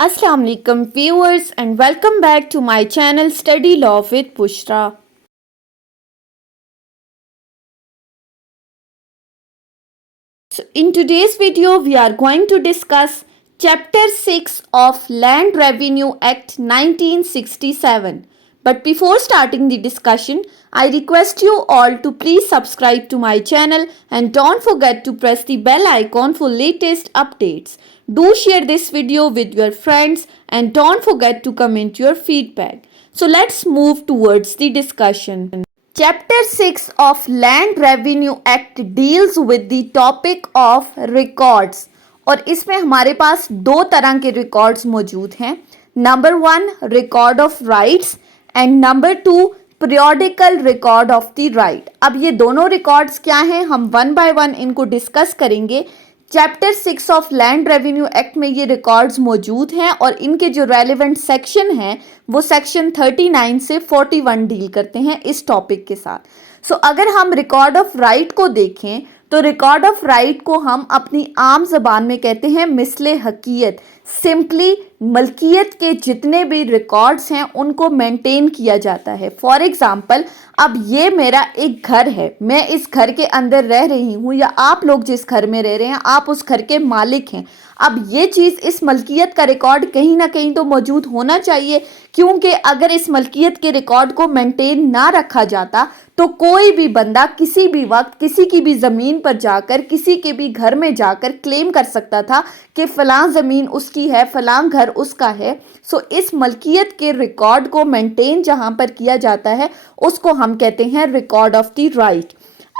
Assalamu alaikum viewers and welcome back to my channel Study Law with Bushra. So in today's video we are going to discuss Chapter 6 of Land Revenue Act 1967. But before starting the discussion, I request you all to please subscribe to my channel and don't forget to press the bell icon for latest updates. Do share this video with your friends and don't forget to comment your feedback. So let's move towards the discussion. Chapter 6 of Land Revenue Act deals with the topic of records और इसमें हमारे पास दो तरह के records मौजूद हैं. Number 1 record of rights and number 2 periodical record of the right. अब ये दोनों रिकॉर्ड्स क्या हैं, हम वन बाय वन इनको डिस्कस करेंगे. Chapter 6 of land revenue act में ये रिकॉर्ड्स मौजूद हैं और इनके जो रेलिवेंट सेक्शन हैं वो सेक्शन 39 से 41 डील करते हैं इस टॉपिक के साथ. सो अगर हम रिकॉर्ड ऑफ राइट को देखें तो रिकॉर्ड ऑफ राइट को हम अपनी आम जबान में कहते हैं मिसले हकीयत. सिंपली मलकियत के जितने भी रिकॉर्ड्स हैं उनको मेंटेन किया जाता है. फॉर एग्जांपल, अब ये मेरा एक घर है, मैं इस घर के अंदर रह रही हूँ या आप लोग जिस घर में रह रहे हैं आप उस घर के मालिक हैं. अब ये चीज़, इस मलकियत का रिकॉर्ड कहीं ना कहीं तो मौजूद होना चाहिए, क्योंकि अगर इस मलकियत के रिकॉर्ड को मेंटेन ना रखा जाता तो कोई भी बंदा किसी भी वक्त किसी की भी ज़मीन पर जाकर, किसी के भी घर में जाकर क्लेम कर सकता था कि फ़लाँ ज़मीन उसकी है, फ़लाँ घर उसका है. सो इस मलकियत के रिकॉर्ड को मेंटेन जहाँ पर किया जाता है उसको हम कहते हैं रिकॉर्ड ऑफ द राइट.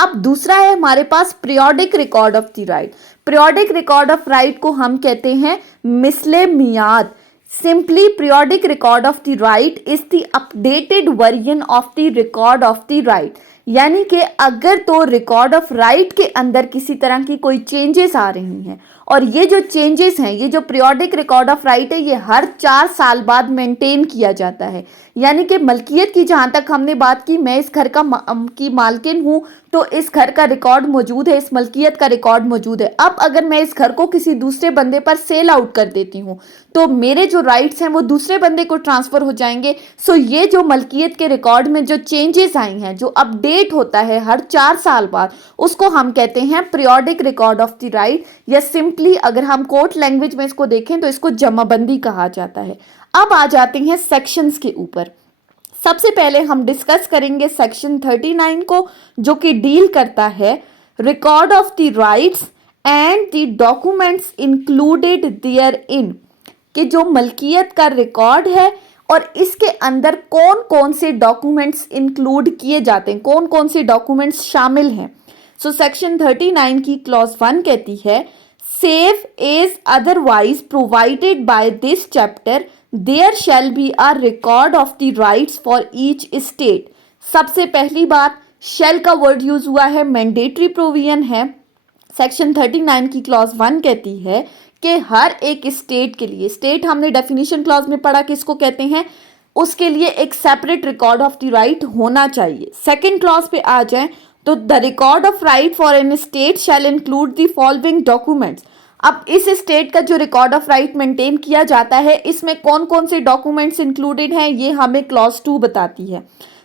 अब दूसरा है हमारे पास periodic record of the right. Periodic record of right को हम कहते हैं मिसले मियाद. Simply, periodic record of the right is the updated version of the record of the right. यानी कि अगर तो रिकॉर्ड ऑफ राइट के अंदर किसी तरह की कोई चेंजेस आ रही हैं और ये जो चेंजेस हैं, ये जो पीरियोडिक रिकॉर्ड ऑफ राइट है, ये हर 4 साल बाद मेंटेन किया जाता है. यानी कि मलकियत की जहाँ तक हमने बात की, मैं इस घर की मालकिन हूँ तो इस घर का रिकॉर्ड मौजूद है, इस मलकियत का रिकॉर्ड मौजूद है. अब अगर मैं इस घर को किसी दूसरे बंदे पर सेल आउट कर देती हूँ तो मेरे जो राइट्स हैं वो दूसरे बंदे को ट्रांसफ़र हो जाएंगे. सो ये जो मलकियत के रिकॉर्ड में जो चेंजेस आई हैं, जो अपडेट होता है हर 4 साल बाद, उसको हम कहते हैं periodic record of the right, या सिंपली अगर हम कोर्ट लैंग्वेज में इसको देखें तो इसको जमाबंदी कहा जाता है. अब आ जाते हैं सेक्शंस के ऊपर. सबसे पहले हम डिस्कस करेंगे सेक्शन 39 को, जो कि डील करता है record of the rights and the documents included therein, कि जो मलकियत का रिकॉर्ड है और इसके अंदर कौन कौन से डॉक्यूमेंट्स इंक्लूड किए जाते हैं, कौन कौन से डॉक्यूमेंट्स शामिल हैं. सो सेक्शन 39 की क्लॉज 1 कहती है, save as otherwise provided by this chapter there shall be a record of the rights for each estate. सबसे पहली बात, शैल का वर्ड यूज हुआ है, मैंडेटरी प्रोविजन है. सेक्शन 39 की क्लॉज 1 कहती है कि हर एक स्टेट के लिए, स्टेट हमने डेफिनेशन क्लॉज में पढ़ा किसको कहते हैं, उसके लिए एक separate record of the right होना चाहिए. सेकंड क्लॉज पे आ जाएं तो the record of right for an estate shall include the following documents. अब इस स्टेट का जो रिकॉर्ड ऑफ राइट मेंटेन किया जाता है इसमें कौन कौन से डॉक्यूमेंट्स इंक्लूडेड हैं ये हमें क्लॉज 2 बताती है.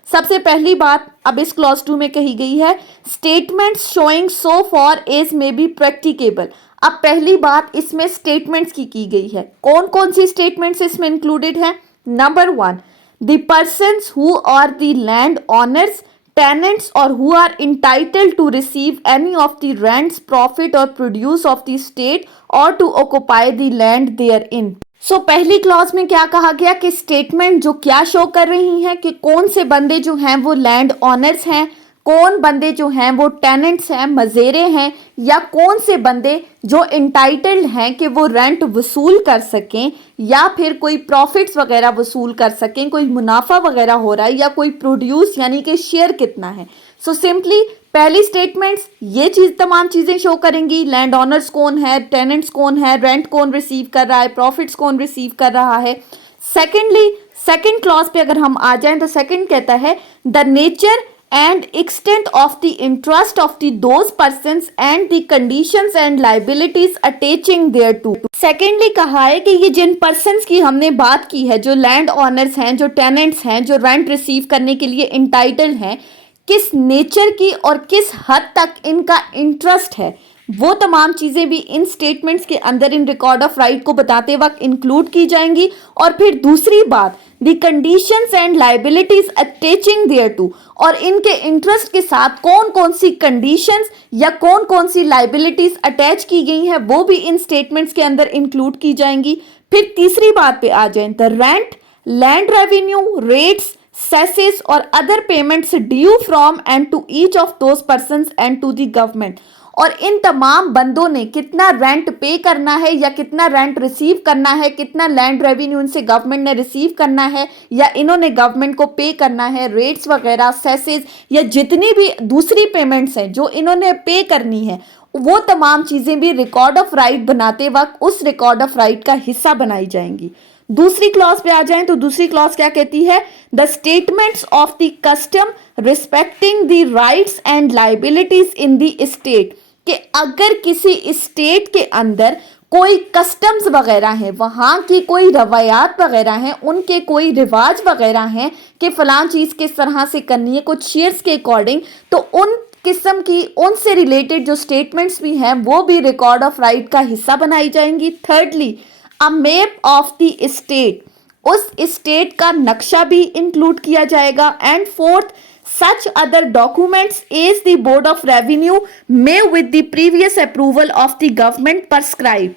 सबसे पहली बात अब इस क्लॉज 2 में कही गई है, statements showing so far as may be practicable. अब पहली बात इसमें स्टेटमेंट्स की गई है. कौन कौन सी स्टेटमेंट्स इसमें इंक्लूडेड है. Number 1, the persons who are the landowners, tenants or who are entitled to receive any of the rents, profit or produce of the state or to occupy the land therein. सो पहली clause में क्या कहा गया कि statement जो क्या show कर रही हैं कि कौन से बंदे जो हैं वो लैंड ऑनर्स हैं, कौन बंदे जो हैं वो टेनेंट्स हैं, मजेरे हैं, या कौन से बंदे जो इंटाइटल्ड हैं कि वो रेंट वसूल कर सकें या फिर कोई प्रॉफिट्स वगैरह वसूल कर सकें, कोई मुनाफा वगैरह हो रहा है, या कोई प्रोड्यूस यानी कि शेयर कितना है. सो सिंपली पहली स्टेटमेंट्स ये तमाम चीज़ें शो करेंगी, लैंड ऑनर्स कौन है, टेनेंट्स कौन है, रेंट कौन रिसीव कर रहा है, प्रॉफिट्स कौन रिसीव कर रहा है. सेकेंडली सेकेंड क्लॉज पे अगर हम आ जाएं तो सेकेंड कहता है the nature and extent of the interest of the those persons and the conditions and liabilities attaching thereto. Secondly कहा है कि ये जिन पर्सन्स की हमने बात की है, जो लैंड ऑनर्स हैं, जो टेनेंट्स हैं, जो रेंट रिसीव करने के लिए इंटाइटल्ड हैं, किस नेचर की और किस हद तक इनका इंटरेस्ट है, वो तमाम चीज़ें भी इन स्टेटमेंट्स के अंदर इन रिकॉर्ड ऑफ राइट को बताते वक्त इंक्लूड की जाएंगी। और फिर दूसरी बात, the conditions and liabilities attaching thereto, और इनके इंटरेस्ट के साथ कौन कौन सी कंडीशंस या कौन कौन सी लाइबिलिटीज अटैच की गई हैं, वो भी इन स्टेटमेंट्स के अंदर इंक्लूड की जाएंगी। फिर तीसरी बात पे आ जाएं, the rent, land revenue, rates, cesses और other payments due from and to each of those persons and to the government, और इन तमाम बंदों ने कितना रेंट पे करना है या कितना रेंट रिसीव करना है, कितना लैंड रेवेन्यू इनसे गवर्नमेंट ने रिसीव करना है या इन्होंने गवर्नमेंट को पे करना है, रेट्स वगैरह, सेसेस या जितनी भी दूसरी पेमेंट्स हैं जो इन्होंने पे करनी है, वो तमाम चीज़ें भी रिकॉर्ड ऑफ राइट बनाते वक्त उस रिकॉर्ड ऑफ राइट का हिस्सा बनाई जाएंगी। दूसरी क्लॉज पे आ जाएं तो दूसरी क्लॉज क्या कहती है, the statements of the custom respecting the rights and liabilities in the state, कि अगर किसी स्टेट के अंदर कोई कस्टम्स वगैरह हैं, वहाँ की कोई रवायात वगैरह हैं, उनके कोई रिवाज वगैरह हैं कि फ़लाँ चीज़ किस तरह से करनी है कुछ शेयर्स के अकॉर्डिंग, तो उन किस्म की उनसे रिलेटेड जो स्टेटमेंट्स भी हैं वो भी रिकॉर्ड ऑफ राइट का हिस्सा बनाई जाएंगी। Thirdly, a map of the state, उस स्टेट का नक्शा भी इंक्लूड किया जाएगा। And fourth, such other documents as the board of revenue may with the previous approval of the government prescribe।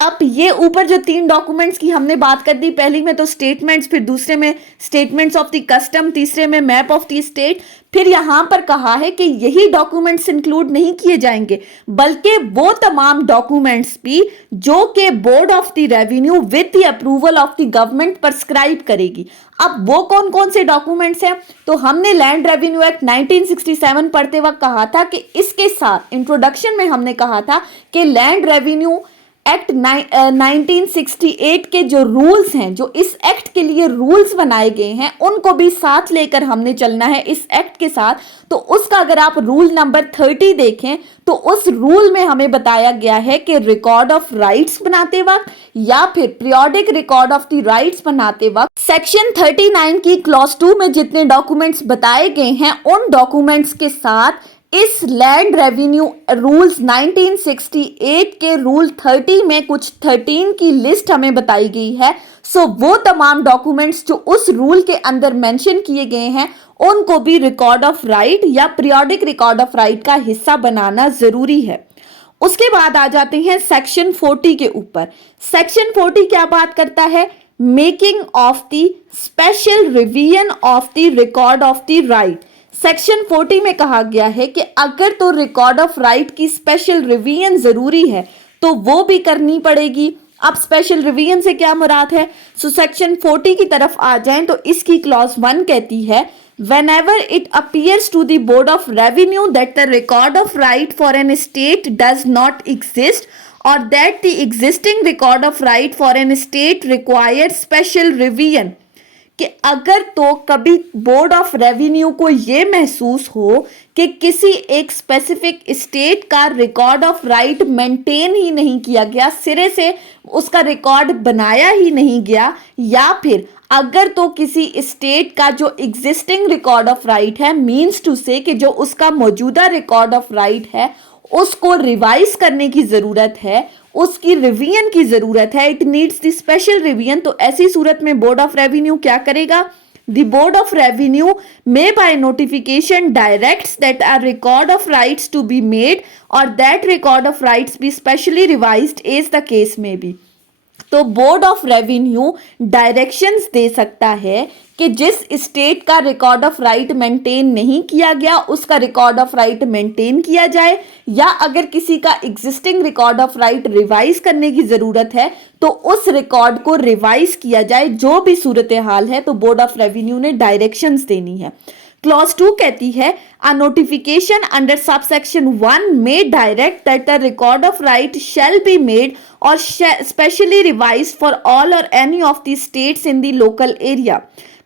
अब ये ऊपर जो तीन डॉक्यूमेंट्स की हमने बात कर दी, पहली में तो स्टेटमेंट्स, फिर दूसरे में स्टेटमेंट्स ऑफ द कस्टम, तीसरे में मैप ऑफ द स्टेट, फिर यहाँ पर कहा है कि यही डॉक्यूमेंट्स इंक्लूड नहीं किए जाएंगे बल्कि वो तमाम डॉक्यूमेंट्स भी जो कि board of the revenue with the approval of the government prescribe करेगी। अब वो कौन कौन से डॉक्यूमेंट्स हैं, तो हमने लैंड रेवेन्यू एक्ट 1967 पढ़ते वक्त कहा था कि इसके साथ इंट्रोडक्शन में हमने कहा था कि लैंड रेवेन्यू एक्ट 1968 के जो रूल्स हैं, जो इस एक्ट के लिए रूल्स बनाए गए हैं, उनको भी साथ लेकर हमने चलना है इस एक्ट के साथ। तो उसका अगर आप रूल नंबर 30 देखें तो उस रूल में हमें बताया गया है कि रिकॉर्ड ऑफ राइट्स बनाते वक्त या फिर periodic record of the rights बनाते वक्त सेक्शन 39 की क्लॉज 2 में जितने डॉक्यूमेंट्स बताए गए हैं उन डॉक्यूमेंट्स के साथ इस लैंड रेवेन्यू रूल्स 1968 के रूल 30 में कुछ 13 की लिस्ट हमें बताई गई है। सो वो तमाम डॉक्यूमेंट्स जो उस रूल के अंदर मेंशन किए गए हैं उनको भी रिकॉर्ड ऑफ राइट या पीरियोडिक रिकॉर्ड ऑफ राइट का हिस्सा बनाना जरूरी है। उसके बाद आ जाते हैं सेक्शन 40 के ऊपर। सेक्शन 40 क्या बात करता है, making of the special revision of the record of the right. Section 40 में कहा गया है कि अगर तो रिकॉर्ड ऑफ राइट की स्पेशल रिवीजन जरूरी है तो वो भी करनी पड़ेगी। अब स्पेशल रिवीजन से क्या मुराद है, सो सेक्शन 40 की तरफ आ जाएं तो इसकी क्लॉज 1 कहती है, whenever it appears to the board of revenue that the record of right for an state does not exist or that the existing record of right for an state requires special revision, कि अगर तो कभी board of revenue को ये महसूस हो कि किसी एक स्पेसिफिक स्टेट का रिकॉर्ड ऑफ राइट मेंटेन ही नहीं किया गया, सिरे से उसका रिकॉर्ड बनाया ही नहीं गया, या फिर अगर तो किसी स्टेट का जो एग्जिस्टिंग रिकॉर्ड ऑफ राइट है, मीन्स टू से कि जो उसका मौजूदा रिकॉर्ड ऑफ राइट है उसको रिवाइज करने की ज़रूरत है, उसकी रिवीजन की ज़रूरत है, it needs the special revision, तो ऐसी सूरत में बोर्ड ऑफ रेवेन्यू क्या करेगा, the board of revenue may by notification directs that our record of rights to be made और that record of rights be specially revised as the case may be. तो board of revenue directions दे सकता है कि जिस state का record of right maintain नहीं किया गया उसका रिकॉर्ड ऑफ राइट मेंटेन किया जाए, या अगर किसी का existing record of right revise करने की ज़रूरत है तो उस रिकॉर्ड को रिवाइज किया जाए। जो भी सूरत हाल है तो बोर्ड ऑफ रेवेन्यू ने डायरेक्शंस देनी है। क्लॉज 2 कहती है, अ नोटिफिकेशन अंडर सबसेक्शन 1 में direct that the record of right shall B made और स्पेशली रिवाइज फॉर ऑल और any of the states in the local area.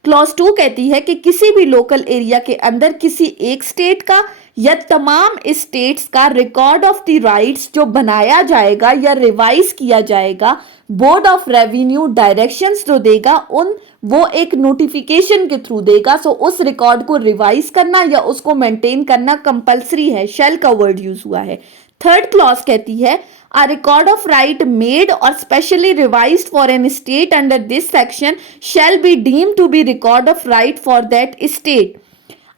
Clause 2 कहती है कि किसी भी लोकल एरिया के अंदर किसी एक स्टेट का या तमाम स्टेट्स का रिकॉर्ड ऑफ द राइट्स जो बनाया जाएगा या रिवाइज किया जाएगा, बोर्ड ऑफ रेवेन्यू डायरेक्शंस जो देगा वो एक नोटिफिकेशन के थ्रू देगा। सो उस रिकॉर्ड को रिवाइज करना या उसको मेंटेन करना कंपलसरी है। शेल का वर्ड यूज हुआ है। थर्ड क्लॉज कहती है a record of right made or specially revised for an state under this section shall be deemed to be record of right for that state।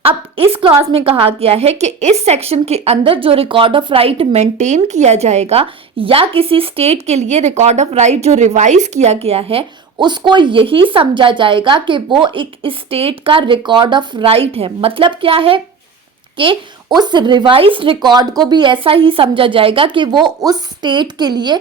अब इस clause में कहा गया है कि इस सेक्शन के अंदर जो रिकॉर्ड ऑफ राइट मेंटेन किया जाएगा या किसी स्टेट के लिए रिकॉर्ड ऑफ राइट जो रिवाइज किया गया है, उसको यही समझा जाएगा कि वो एक स्टेट का रिकॉर्ड ऑफ राइट है। मतलब क्या है कि उस रिवाइज रिकॉर्ड को भी ऐसा ही समझा जाएगा कि वो उस स्टेट के लिए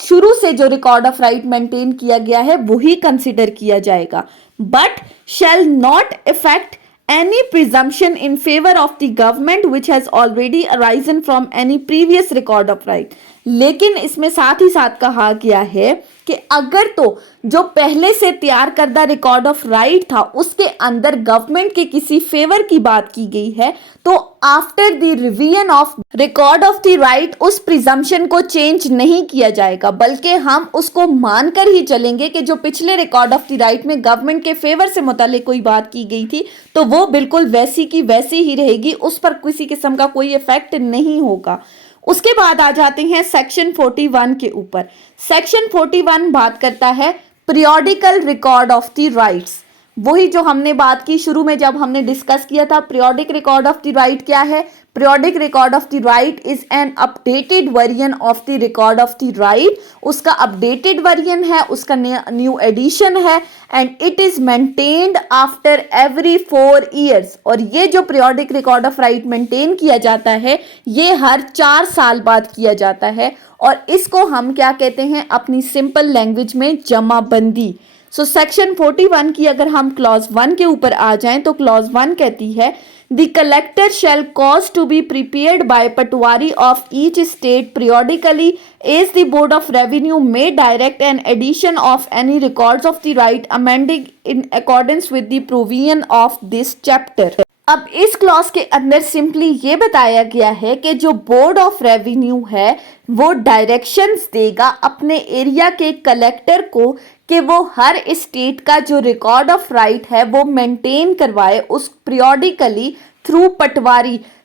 शुरू से जो रिकॉर्ड ऑफ राइट मेंटेन किया गया है वही कंसिडर किया जाएगा। But shall not effect any presumption in favor of the government which has already arisen from any previous record of right। लेकिन इसमें साथ ही साथ कहा गया है कि अगर तो जो पहले से तैयार करदा रिकॉर्ड ऑफ राइट था उसके अंदर गवर्नमेंट के किसी फेवर की बात की गई है, तो after the revision of record of the right उस प्रिजम्पशन को चेंज नहीं किया जाएगा, बल्कि हम उसको मानकर ही चलेंगे कि जो पिछले रिकॉर्ड ऑफ द राइट में गवर्नमेंट के फेवर से मुतालिक कोई बात की गई थी तो वो बिल्कुल वैसी की वैसी ही रहेगी, उस पर किसी किस्म का कोई इफेक्ट नहीं होगा। उसके बाद आ जाते हैं सेक्शन 41 के ऊपर। सेक्शन 41 बात करता है periodical record of the rights. वही जो हमने बात की शुरू में जब हमने डिस्कस किया था, periodic record of the right क्या है? Periodic record of the right is an updated version of the record of the right. उसका अपडेटेड वर्जन है, उसका न्यू एडिशन है, and it is maintained after every 4 years. और ये जो periodic record of right maintain किया जाता है ये हर 4 साल बाद किया जाता है, और इसको हम क्या कहते हैं अपनी सिंपल लैंग्वेज में जमाबंदी। सो सेक्शन 41 की अगर हम क्लॉज 1 के ऊपर आ जाएं तो क्लॉज 1 कहती है the collector shall cause to be prepared by patwari of each estate periodically as the board of revenue may direct an addition of any records of the right amending in accordance with the provision of this chapter। अब इस clause के अंदर simply ये बताया गया है कि जो बोर्ड ऑफ रेवेन्यू है वो डायरेक्शंस देगा अपने एरिया के कलेक्टर को कि वो हर स्टेट का जो रिकॉर्ड ऑफ राइट है वो मेंटेन करवाए उस पीरियोडिकली थ्रू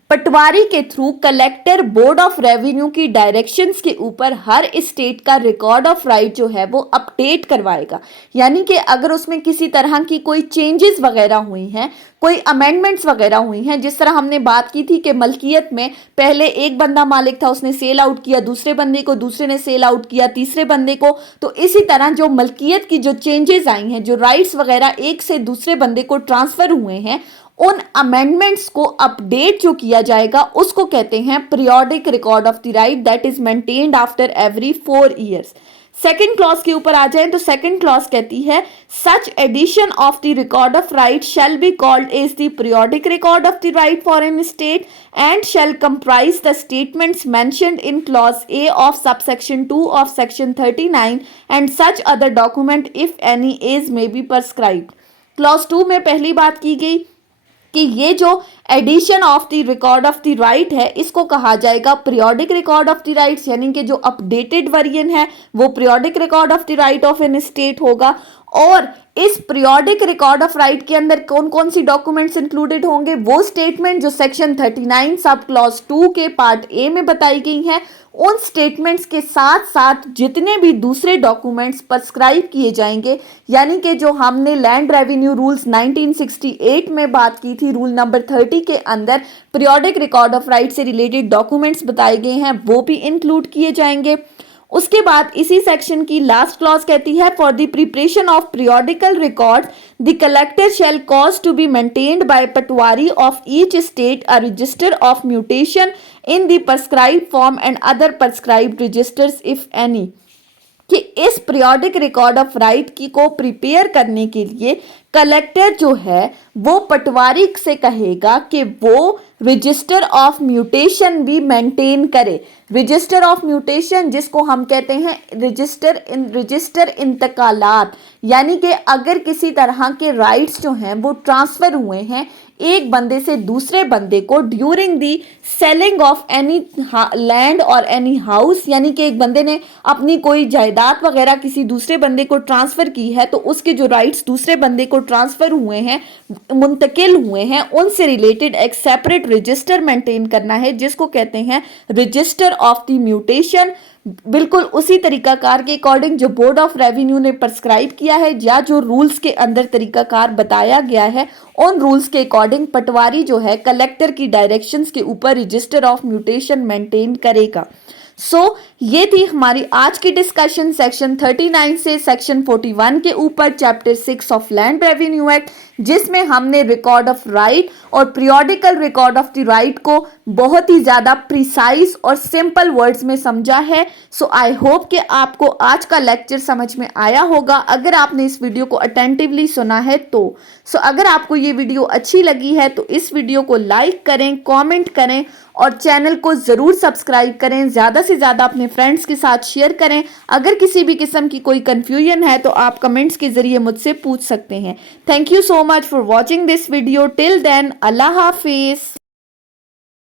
पटवारी के through collector board of revenue की डायरेक्शंस के ऊपर हर स्टेट का रिकॉर्ड ऑफ राइट जो है वो अपडेट करवाएगा। यानी कि अगर उसमें किसी तरह की कोई चेंजेस वगैरह हुई हैं, कोई अमेंडमेंट्स वगैरह हुई हैं, जिस तरह हमने बात की थी कि मलकियत में पहले एक बंदा मालिक था, उसने सेल आउट किया दूसरे बंदे को, दूसरे ने सेल आउट किया तीसरे बंदे को, तो इसी तरह जो मलकियत की जो चेंजेस आई हैं, जो राइट्स वगैरह एक से दूसरे बंदे को ट्रांसफर हुए हैं, उन अमेंडमेंट्स को अपडेट जो किया जाएगा उसको कहते हैं periodic record of the right that is maintained after every 4 years. Second clause के ऊपर आ जाए तो सेकेंड क्लॉज कहती है such addition of the record of right shall be called as the periodic record of the right for an state and shall comprise the statements mentioned in clause A of subsection 2 of section 39 and such other document if any as may B prescribed. Clause 2 में पहली बात की गई कि ये जो addition of the record of the right है इसको कहा जाएगा periodic record of the rights, यानी कि जो अपडेटेड वर्जन है वो periodic record of the right of an estate होगा। और इस पीरियोडिक रिकॉर्ड ऑफ राइट के अंदर कौन कौन सी डॉक्यूमेंट्स इंक्लूडेड होंगे? वो स्टेटमेंट जो सेक्शन 39 सब क्लॉज 2 के पार्ट ए में बताई गई हैं, उन स्टेटमेंट्स के साथ साथ जितने भी दूसरे डॉक्यूमेंट्स प्रिस्क्राइब किए जाएंगे, यानी कि जो हमने लैंड रेवेन्यू रूल्स 1968 में बात की थी, रूल नंबर 30 के अंदर पीरियोडिक रिकॉर्ड ऑफ राइट से रिलेटेड डॉक्यूमेंट्स बताए गए हैं, वो भी इंक्लूड किए जाएंगे। उसके बाद इसी सेक्शन की लास्ट क्लॉज कहती है for the preparation of periodical record the collector shall cause to be maintained by patwari of each state a register of mutation in the prescribed form and other prescribed registers if any. कि इस periodic record of right की को prepare करने के लिए collector जो है वो पटवारी से कहेगा कि वो रजिस्टर ऑफ म्यूटेशन भी मेंटेन करे। रजिस्टर ऑफ म्यूटेशन जिसको हम कहते हैं रजिस्टर इंतकालात, यानी कि अगर किसी तरह के राइट्स जो हैं वो ट्रांसफर हुए हैं एक बंदे से दूसरे बंदे को during the selling of any land और एनी हाउस, यानी कि एक बंदे ने अपनी कोई जायदाद वगैरह किसी दूसरे बंदे को ट्रांसफर की है तो उसके जो राइट्स दूसरे बंदे को ट्रांसफर हुए हैं, मुंतकिल हुए हैं, उनसे रिलेटेड एक सेपरेट रजिस्टर मेंटेन करना है जिसको कहते हैं रजिस्टर ऑफ द म्यूटेशन। बिल्कुल उसी तरीकाकार के अकॉर्डिंग जो बोर्ड ऑफ रेवेन्यू ने प्रिस्क्राइब किया है या जो रूल्स के अंदर तरीकाकार बताया गया है, उन रूल्स के अकॉर्डिंग पटवारी जो है कलेक्टर की डायरेक्शंस के ऊपर रजिस्टर ऑफ म्यूटेशन मेंटेन करेगा। ये थी हमारी आज की डिस्कशन सेक्शन 39 से सेक्शन 41 के ऊपर chapter 6 of land revenue act, जिसमें हमने रिकॉर्ड ऑफ राइट और periodical record of the right को बहुत ही ज़्यादा प्रिसाइज और सिंपल वर्ड्स में समझा है। आई होप कि आपको आज का लेक्चर समझ में आया होगा अगर आपने इस वीडियो को अटेंटिवली सुना है तो। अगर आपको ये वीडियो अच्छी लगी है तो इस वीडियो को लाइक करें, कमेंट करें और चैनल को ज़रूर सब्सक्राइब करें। ज़्यादा से ज़्यादा अपने फ्रेंड्स के साथ शेयर करें। अगर किसी भी किस्म की कोई कन्फ्यूजन है तो आप कमेंट्स के ज़रिए मुझसे पूछ सकते हैं। Thank you so much for watching this video. Till then, अल्लाह हाफिज़।